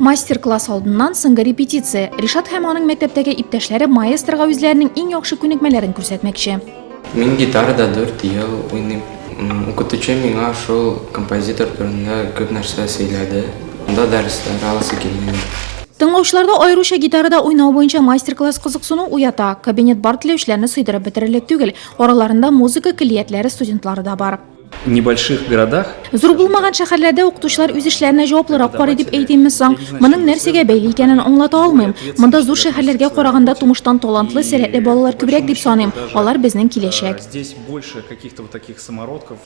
Master-klass oldindan so'nggi repetitsiya. Rishad ham uning maktabdagi iптәшләре maestroga o'zlarining eng yaxshi ko'nikmalarini ko'rsatmoqchi. Men gitarada 4 yil o'ynab, o'qituvchi menga shu kompozitor turida ko'p narsa söyledi. Unda darslar olasi kelmadi. Tinglovchilarda ayrisha gitarada o'ynash bo'yicha master-klass qiziqsini uyata. Kabinet bar tilashlarni suydirib bitirilik tugul. Oralarında muzika kliyatlari studentlarida bor. В небольших городах Zo'r bo'lmagan shaharlarda o'qituvchilar o'z ishlarini javobliroq qora deb aytaymisan, mening narsaga bayli ekanini anglata olmayman. Bunda zo'r shaharlarga qaraganda turmushdan talantli, salatli bolalar ko'proq deb sanayman. Ular bizning kelajak. здесь больше каких-то вот таких самородков.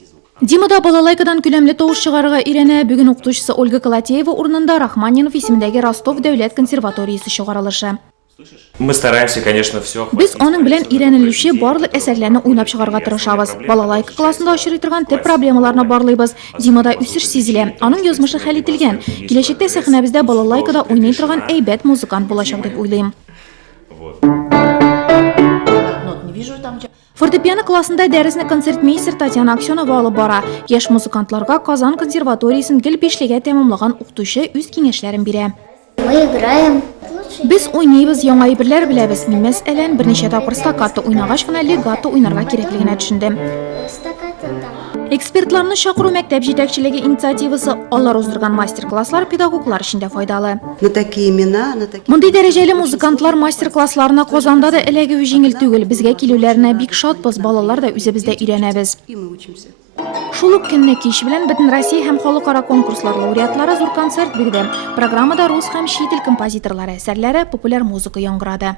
Dimada balalaykadan ko'lamli tovush chiqarishga irana bugun o'qituvchisi Olga Kalateyeva o'rnida Rahmaninov ismidagi Rostov davlat konservatoriyasi chiqarilishi. Мы стараемся, конечно, все. Biz onun bilan iraniluvchi barliq asarlarni o'ynab chiqarishga tirishamiz. Balalayka klassida ochirtirgan tip problemalarni borlaymiz. Dimada o'sish seziladi. Uning yozmishi hal etilgan. Kelajakda sahnabizda balalaykada o'ynaydigan aybat muzikant bo'lashaq deb o'ylayman. Fortepiano klassida darsni konsertmeyster Tatyana Aksyonova olib bora. Yosh muzikantlarga Qozon konservatoriyasini yil 5liga tamomlagan o'qituvchi o'z kengashlarini beradi. Мы играем. Biz o'ynaymiz, yangi ayiblar bilamiz. Masalan, bir necha taqir staccato o'ynag'achgina legato o'ynarga kerakligini tushundim. Стакаты там. Ekspertlarning chaqiruv maktab yetakchiligi inisiativasi ollar o'zdirgan master-klasslar pedagoglar uchun foydali. На такие имена, на такие... Bunday darajali muzikantlar master-klasslarini Qozonda da elagi yengil tugul. Bizga keluvlarini bek shodmiz, bolalar da o'zimizda o'rganamiz. И мы учимся. Shuluk kunni kish bilan butun Rossiya ham xalqaro konkurslar laureatlari zo'r konsert berdi. Programmada rus ham chet el kompozitorlari asarlari, populyar muzika yangradi.